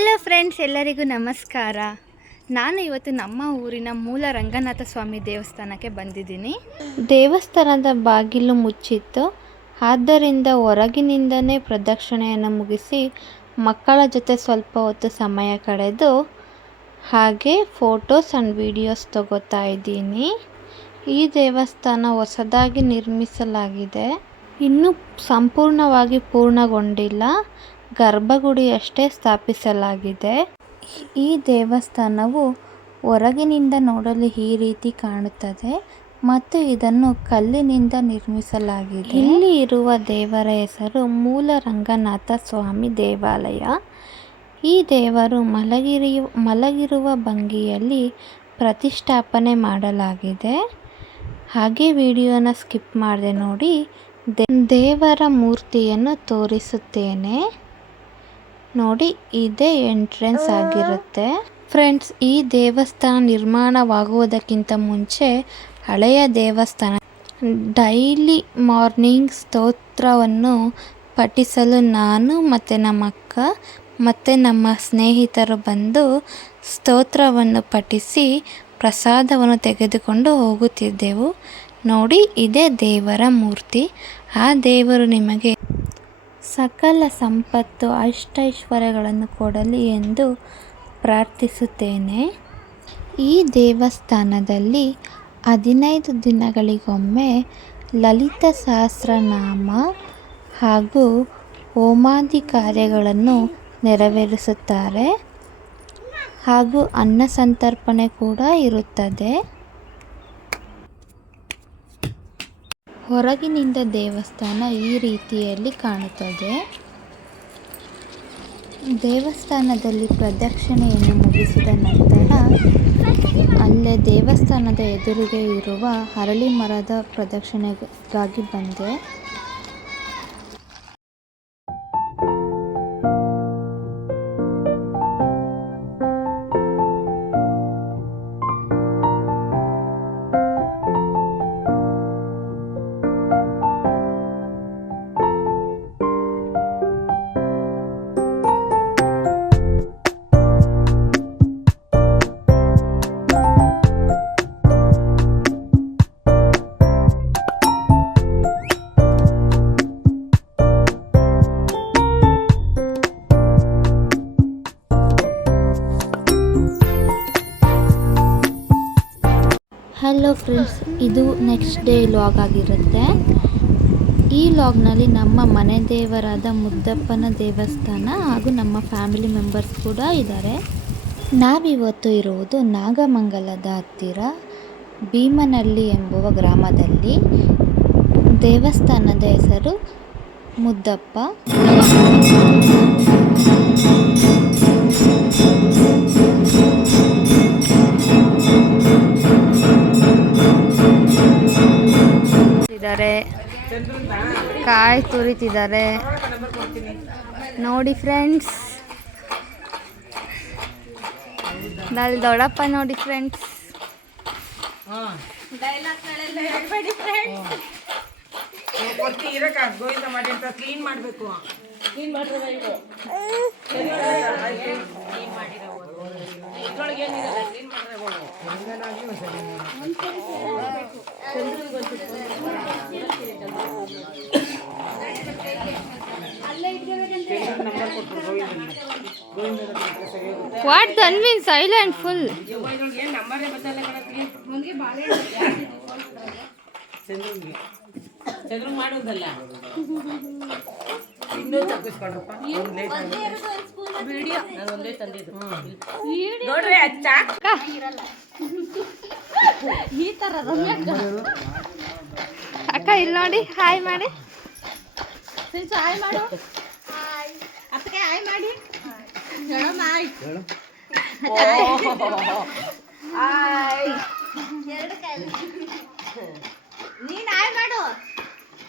Hello friends ಎಲ್ಲರಿಗೂ ನಮಸ್ಕಾರ. ನಾನು ಇವತ್ತು ನಮ್ಮ ಊರಿನ ಮೂಲ ರಂಗನಾಥ ಸ್ವಾಮಿ ದೇವಸ್ಥಾನಕ್ಕೆ ಬಂದಿದ್ದೀನಿ. ದೇವಸ್ಥಾನದ ಬಾಗಿಲು ಮುಚ್ಚಿತ್ತು. ಆದ್ದರಿಂದ ಹೊರಗಿನಿಂದನೇ ಪ್ರದಕ್ಷಿಣೆಯನ್ನು ಮುಗಿಸಿ ಮಕ್ಕಳ ಜೊತೆ ಸ್ವಲ್ಪ ಹೊತ್ತು ಸಮಯ ಕಳೆದು ಹಾಗೆ ಫೋಟೋಸ್ ಆ್ಯಂಡ್ ವಿಡಿಯೋಸ್ ತಗೋತಾ ಇದ್ದೀನಿ. ಈ ದೇವಸ್ಥಾನ ಹೊಸದಾಗಿ ನಿರ್ಮಿಸಲಾಗಿದೆ. ಇನ್ನೂ ಸಂಪೂರ್ಣವಾಗಿ ಪೂರ್ಣಗೊಂಡಿಲ್ಲ. ಗರ್ಭಗುಡಿ ಅಷ್ಟೇ ಸ್ಥಾಪಿಸಲಾಗಿದೆ. ಈ ದೇವಸ್ಥಾನವು ಹೊರಗಿನಿಂದ ನೋಡಲು ಈ ರೀತಿ ಕಾಣುತ್ತದೆ ಮತ್ತು ಇದನ್ನು ಕಲ್ಲಿನಿಂದ ನಿರ್ಮಿಸಲಾಗಿದೆ. ಇಲ್ಲಿ ಇರುವ ದೇವರ ಹೆಸರು ಮೂಲ ರಂಗನಾಥ ಸ್ವಾಮಿ ದೇವಾಲಯ. ಈ ದೇವರು ಮಲಗಿರಿ, ಮಲಗಿರುವ ಭಂಗಿಯಲ್ಲಿ ಪ್ರತಿಷ್ಠಾಪನೆ ಮಾಡಲಾಗಿದೆ. ಹಾಗೆ ವಿಡಿಯೋನ ಸ್ಕಿಪ್ ಮಾಡದೆ ನೋಡಿ ದೇವರ ಮೂರ್ತಿಯನ್ನು ತೋರಿಸುತ್ತೇನೆ. ನೋಡಿ, ಇದೇ ಎಂಟ್ರೆನ್ಸ್ ಆಗಿರುತ್ತೆ. ಫ್ರೆಂಡ್ಸ್ ಈ ದೇವಸ್ಥಾನ ನಿರ್ಮಾಣವಾಗುವುದಕ್ಕಿಂತ ಮುಂಚೆ ಹಳೆಯ ದೇವಸ್ಥಾನ ಡೈಲಿ ಮಾರ್ನಿಂಗ್ ಸ್ತೋತ್ರವನ್ನು ಪಠಿಸಲು ನಾನು ಮತ್ತು ನಮ್ಮ ಅಕ್ಕ ಮತ್ತು ನಮ್ಮ ಸ್ನೇಹಿತರು ಬಂದು ಸ್ತೋತ್ರವನ್ನು ಪಠಿಸಿ ಪ್ರಸಾದವನ್ನು ತೆಗೆದುಕೊಂಡು ಹೋಗುತ್ತಿದ್ದೆವು. ನೋಡಿ, ಇದೇ ದೇವರ ಮೂರ್ತಿ. ಆ ದೇವರು ನಿಮಗೆ ಸಕಲ ಸಂಪತ್ತು ಅಷ್ಟೈಶ್ವರ್ಯಗಳನ್ನು ಕೊಡಲಿ ಎಂದು ಪ್ರಾರ್ಥಿಸುತ್ತೇನೆ. ಈ ದೇವಸ್ಥಾನದಲ್ಲಿ ಹದಿನೈದು ದಿನಗಳಿಗೊಮ್ಮೆ ಲಲಿತ ಸಹಸ್ರನಾಮ ಹಾಗೂ ಹೋಮಾದಿ ಕಾರ್ಯಗಳನ್ನು ನೆರವೇರಿಸುತ್ತಾರೆ ಹಾಗೂ ಅನ್ನ ಸಂತರ್ಪಣೆ ಕೂಡ ಇರುತ್ತದೆ. ಹೊರಗಿನಿಂದ ದೇವಸ್ಥಾನ ಈ ರೀತಿಯಲ್ಲಿ ಕಾಣುತ್ತದೆ. ದೇವಸ್ಥಾನದಲ್ಲಿ ಪ್ರದಕ್ಷಿಣೆಯನ್ನು ಮುಗಿಸಿದ ನಂತರ ಅಲ್ಲೇ ದೇವಸ್ಥಾನದ ಎದುರಿಗೆ ಇರುವ ಹರಳಿ ಮರದ ಪ್ರದಕ್ಷಿಣೆಗಾಗಿ ಬಂದೆ. ಹಲೋ ಫ್ರೆಂಡ್ಸ್ ಇದು ನೆಕ್ಸ್ಟ್ ಡೇ ಲಾಗ್ ಆಗಿರುತ್ತೆ. ಈ ಲಾಗ್ನಲ್ಲಿ ನಮ್ಮ ಮನೆ ದೇವರಾದ ಮುದ್ದಪ್ಪನ ದೇವಸ್ಥಾನ ಹಾಗೂ ನಮ್ಮ ಫ್ಯಾಮಿಲಿ ಮೆಂಬರ್ಸ್ ಕೂಡ ಇದ್ದಾರೆ. ನಾವಿವತ್ತು ಇರುವುದು ನಾಗಮಂಗಲದ ಹತ್ತಿರ ಭೀಮನಹಳ್ಳಿ ಎಂಬುವ ಗ್ರಾಮದಲ್ಲಿ. ದೇವಸ್ಥಾನದ ಹೆಸರು ಮುದ್ದಪ್ಪ. ಕಾಯಿ ತುರಿತಿದ್ದಾರೆ ನೋಡಿ ಫ್ರೆಂಡ್ಸ್ನಲ್ಲಿ ದೊಡ್ಡಪ್ಪ ನೋಡಿ ಫ್ರೆಂಡ್ಸ್ ಕ್ಲೀನ್ ಇರಕ ಗೋವಿಂದ ದನ್ ಅಂತ clean clean what silent full number ಚಂದ್ರಂಗಿ ಚಂದ್ರಂಗ್ ಮಾಡುವುದಲ್ಲ? ಇನ್ನೂ. ನಾನು ಒಂದೇ ತಂದಿದ್ದು. ನೋಡ್ರಿ ಅಚ್ಚ. ಅಕ್ಕ. ಇಲ್ಲಿ ನೋಡಿ ಹಾಯ್ ಮಾಡಿ.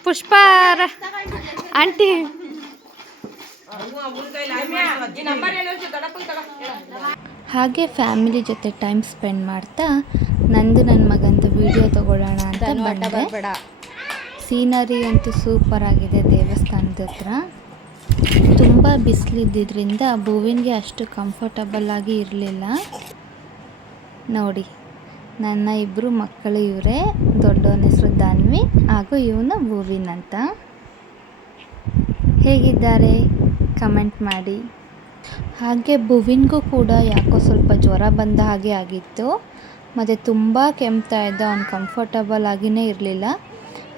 ಪುಷ್ಪ ಆಂಟಿ ಈ ನಂಬರ್ ಏನು ದೊಡ್ಡಪ್ಪನ ತಗೋ ಹಾಗೆ ಫ್ಯಾಮಿಲಿ ಜೊತೆ ಟೈಮ್ ಸ್ಪೆಂಡ್ ಮಾಡ್ತಾ ನಂದು ನನ್ನ ಮಗಂದು ವಿಡಿಯೋ ತಗೊಳ್ಳೋಣ ಅಂತ ಬಂದೆ. ಸೀನರಿ ಅಂತೂ ಸೂಪರ್ ಆಗಿದೆ ದೇವಸ್ಥಾನದ ಹತ್ರ. ತುಂಬ ಬಿಸಿಲಿದ್ದಿದ್ರಿಂದ ಭೂವಿನ್ಗೆ ಅಷ್ಟು ಕಂಫರ್ಟಬಲ್ ಆಗಿ ಇರಲಿಲ್ಲ. ನೋಡಿ ನನ್ನ ಇಬ್ಬರು ಮಕ್ಕಳು ಇವರೇ ದೊಡ್ಡವನ ಹೆಸರು ದಾನ್ವಿ ಹಾಗೂ ಇವನು ಭೂವಿನ್ ಅಂತ. ಹೇಗಿದ್ದಾರೆ? ಕಮೆಂಟ್ ಮಾಡಿ. ಹಾಗೆ ಭುವಿನ್ಗೂ ಕೂಡ ಯಾಕೋ ಸ್ವಲ್ಪ ಜ್ವರ ಬಂದ ಹಾಗೆ ಆಗಿತ್ತು. ಮತ್ತು ತುಂಬ ಕೆಮ್ತಾ ಇದ್ದ, ಅವ್ನು ಕಂಫರ್ಟಬಲ್ ಆಗಿಯೇ ಇರಲಿಲ್ಲ.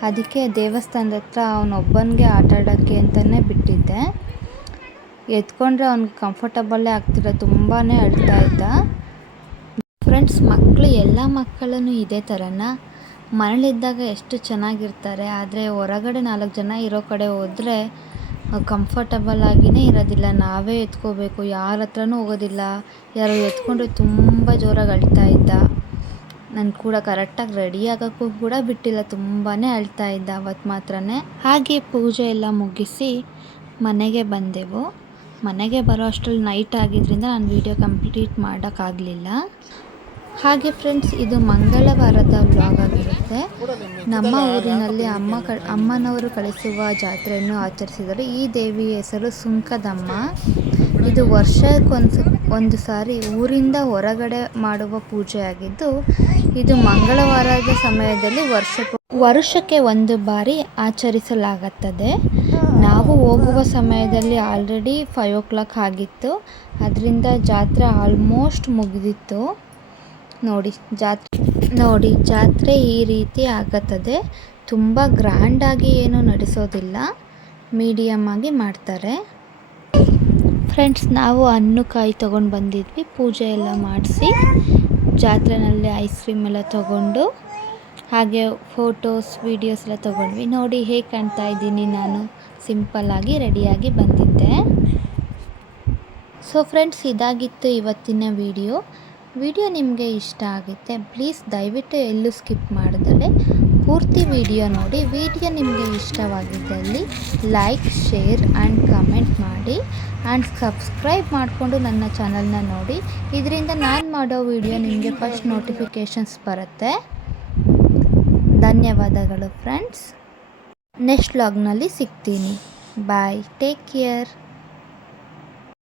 ಅದಕ್ಕೆ ದೇವಸ್ಥಾನದ ಹತ್ರ ಅವನೊಬ್ಬನಿಗೆ ಆಟ ಆಡೋಕ್ಕೆ ಅಂತಲೇ ಬಿಟ್ಟಿದ್ದೆ. ಎತ್ಕೊಂಡ್ರೆ ಅವ್ನಿಗೆ ಕಂಫರ್ಟಬಲ್ಲೇ ಆಗ್ತಿಲ್ಲ ತುಂಬಾ ಅಳ್ತಾ ಇದ್ದ. ಫ್ರೆಂಡ್ಸ್ ಮಕ್ಕಳು ಎಲ್ಲ ಮಕ್ಕಳೂ ಇದೇ ಥರನ ಮನೇಲಿದ್ದಾಗ ಎಷ್ಟು ಚೆನ್ನಾಗಿರ್ತಾರೆ, ಆದರೆ ಹೊರಗಡೆ ನಾಲ್ಕು ಜನ ಇರೋ ಕಡೆ ಹೋದರೆ ಕಂಫರ್ಟಬಲ್ ಆಗಿಯೇ ಇರೋದಿಲ್ಲ. ನಾವೇ ಎತ್ಕೋಬೇಕು. ಯಾರ ಹತ್ರನೂ ಹೋಗೋದಿಲ್ಲ. ಯಾರು ಎತ್ಕೊಂಡ್ರೆ ತುಂಬ ಜೋರಾಗಿ ಅಳ್ತಾ ಇದ್ದ. ನಾನು ಕೂಡ ಕರೆಕ್ಟಾಗಿ ರೆಡಿ ಆಗೋಕ್ಕೂ ಕೂಡ ಬಿಟ್ಟಿಲ್ಲ. ತುಂಬಾ ಅಳ್ತಾ ಇದ್ದ ಅವತ್ತು ಮಾತ್ರ ಹಾಗೆ ಪೂಜೆ ಎಲ್ಲ ಮುಗಿಸಿ ಮನೆಗೆ ಬಂದೆವು. ಮನೆಗೆ ಬರೋ ಅಷ್ಟರಲ್ಲಿ ನೈಟ್ ಆಗಿದ್ದರಿಂದ ನಾನು ವೀಡಿಯೋ ಕಂಪ್ಲೀಟ್ ಮಾಡೋಕ್ಕಾಗಲಿಲ್ಲ. ಹಾಗೆ ಫ್ರೆಂಡ್ಸ್ ಇದು ಮಂಗಳವಾರದ ವ್ಲಾಗ್ ಆಗಿರುತ್ತೆ. ನಮ್ಮ ಊರಿನಲ್ಲಿ ಅಮ್ಮ ಕ, ಅಮ್ಮನವರು ಕಳಿಸುವ ಜಾತ್ರೆಯನ್ನು ಆಚರಿಸಿದರು ಈ ದೇವಿಯ ಹೆಸರು ಸುಂಕದಮ್ಮ. ಇದು ವರ್ಷಕ್ಕೊಂದು ಒಂದು ಸಾರಿ ಊರಿಂದ ಹೊರಗಡೆ ಮಾಡುವ ಪೂಜೆಯಾಗಿದ್ದು, ಇದು ಮಂಗಳವಾರದ ಸಮಯದಲ್ಲಿ ವರ್ಷ ವರ್ಷಕ್ಕೆ ಒಂದು ಬಾರಿ ಆಚರಿಸಲಾಗುತ್ತದೆ. ನಾವು ಹೋಗುವ ಸಮಯದಲ್ಲಿ ಆಲ್ರೆಡಿ ಫೈವ್ ಓ ಕ್ಲಾಕ್ ಆಗಿತ್ತು. ಅದರಿಂದ ಜಾತ್ರೆ ಆಲ್ಮೋಸ್ಟ್ ಮುಗಿದಿತ್ತು. ನೋಡಿ, ಜಾತ್ರೆ. ನೋಡಿ, ಜಾತ್ರೆ ಈ ರೀತಿ ಆಗುತ್ತದೆ. ತುಂಬ ಗ್ರ್ಯಾಂಡಾಗಿ ಏನು ನಡೆಸೋದಿಲ್ಲ. ಮೀಡಿಯಮ್ ಆಗಿ ಮಾಡ್ತಾರೆ. ಫ್ರೆಂಡ್ಸ್ ನಾವು ಹಣ್ಣುಕಾಯಿ ತೊಗೊಂಡು ಬಂದಿದ್ವಿ. ಪೂಜೆ ಎಲ್ಲ ಮಾಡಿಸಿ ಜಾತ್ರೆನಲ್ಲಿ ಐಸ್ ಕ್ರೀಮ್ ಎಲ್ಲ ತೊಗೊಂಡು ಹಾಗೆ ಫೋಟೋಸ್ ವೀಡಿಯೋಸ್ ಎಲ್ಲ ತೊಗೊಂಡ್ವಿ. ನೋಡಿ, ಹೇಗೆ ಕಾಣ್ತಾ ಇದ್ದೀನಿ ನಾನು. ಸಿಂಪಲ್ಲಾಗಿ ರೆಡಿಯಾಗಿ ಬಂದಿದ್ದೆ. ಸೊ ಫ್ರೆಂಡ್ಸ್ ಇದಾಗಿತ್ತು ಇವತ್ತಿನ ವಿಡಿಯೋ ವಿಡಿಯೋ ನಿಮಗೆ ಇಷ್ಟ ಆಗುತ್ತೆ ಪ್ಲೀಸ್ ದಯವಿಟ್ಟು ಎಲ್ಲೂ ಸ್ಕಿಪ್ ಮಾಡಿದರೆ ಪೂರ್ತಿ ವಿಡಿಯೋ ನೋಡಿ. ವಿಡಿಯೋ ನಿಮಗೆ ಇಷ್ಟವಾಗಿದ್ದಲ್ಲಿ ಲೈಕ್ ಶೇರ್ ಆ್ಯಂಡ್ ಕಮೆಂಟ್ ಮಾಡಿ ಆ್ಯಂಡ್ ಸಬ್ಸ್ಕ್ರೈಬ್ ಮಾಡಿಕೊಂಡು ನನ್ನ ಚಾನಲ್ನ ನೋಡಿ. ಇದರಿಂದ ನಾನು ಮಾಡೋ ವಿಡಿಯೋ ನಿಮಗೆ ಫಸ್ಟ್ ನೋಟಿಫಿಕೇಷನ್ಸ್ ಬರುತ್ತೆ. ಧನ್ಯವಾದಗಳು ಫ್ರೆಂಡ್ಸ್ ನೆಕ್ಸ್ಟ್ ವ್ಲಾಗ್ನಲ್ಲಿ ಸಿಗ್ತೀನಿ. Bye take care